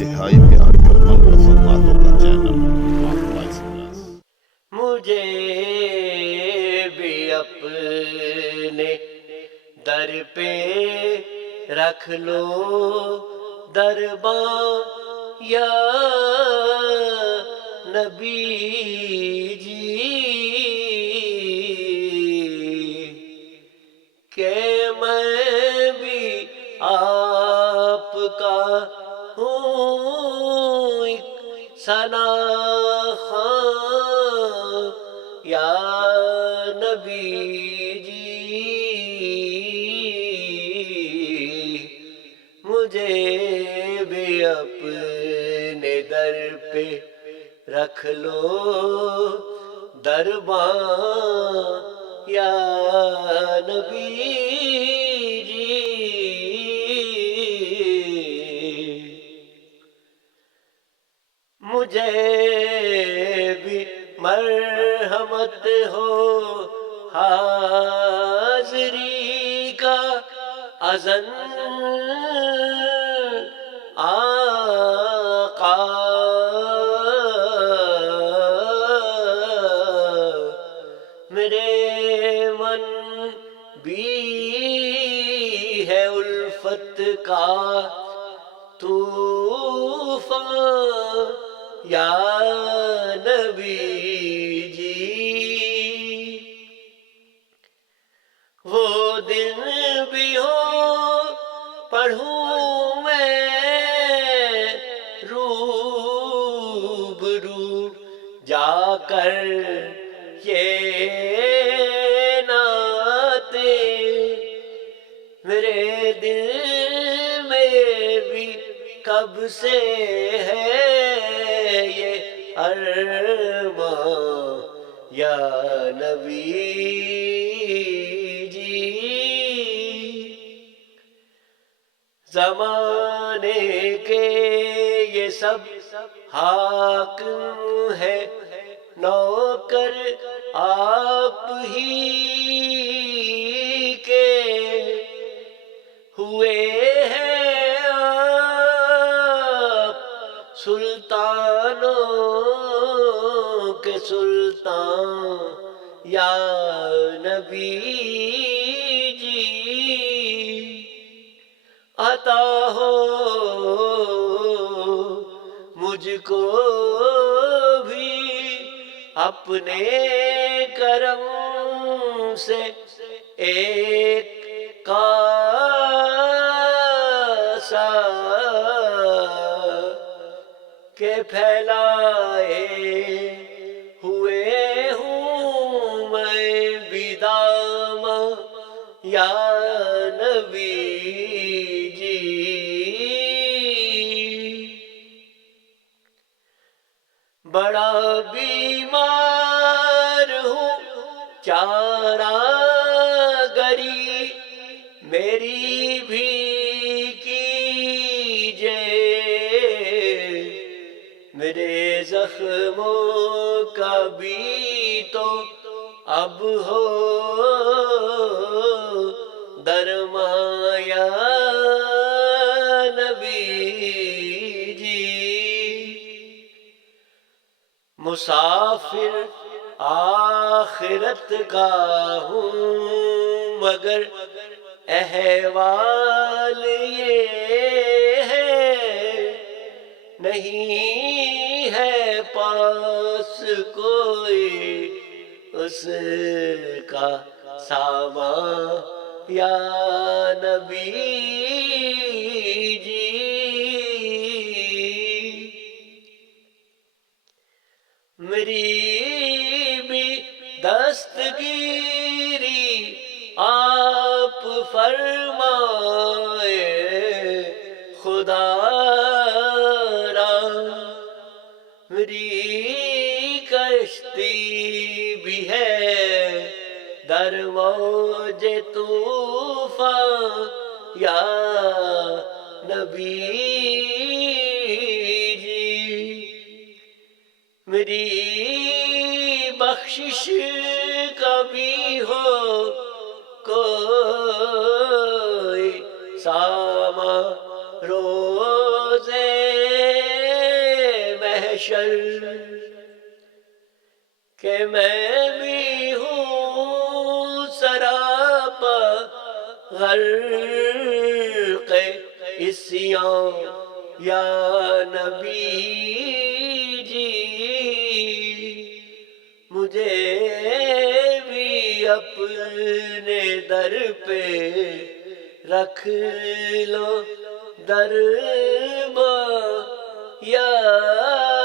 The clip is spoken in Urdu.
انتہائی پیاری اور من پسند باتوں کا چینل آسما ایکسپریس۔ مجھے بھی اپنے در پہ رکھ لو درباں یا نبی جی، کہ میں بھی آپ کا ہوں ایک ثنا خواں یا نبی جی، مجھے بھی اپنے در پہ رکھ لو درباں یا نبی جی، مجھے بھی مرحمت ہو حاضری کا اذن آقا، میرے من بھی ہے الفت کا طوفان یا نبی جی، وہ دن بھی ہو پڑھوں میں روبرو جا کر یہ نعتیں، میرے دل میں بھی کب سے ہے یہ ارمان یا نبی جی، زمانے کے یہ سب حاکم ہے نوکر آپ ہی کے، ہوئے ہیں آپ سلطانوں کے سلطان یا نبی جی، عطا ہو مجھ کو بھی اپنے کرم سے ایک کاسا کہ پھیلائے ہوئے ہوں میں بھی داماں یا نبی جی، بڑا بیمار ہوں چارہ گری میری بھی کیجے، میرے زخموں کا بھی تو اب ہو درماں یا نبی جی، مسافر آخرت کا ہوں مگر احوال یہ ہے نہیں ہے پاس کوئی اس کا ساواں یا نبی جی، میری بھی دستگیری آپ فرمائے خدا را، میری کشتی بھی ہے در موج طوفان یا نبی جی، میری بخشش کبھی ہو کوئی ساما روزے محشر کہ میں بھی ہوں سراپا غرق عصیان یا نبی جی، مجھے بھی اپنے در پہ رکھ لو دربار یا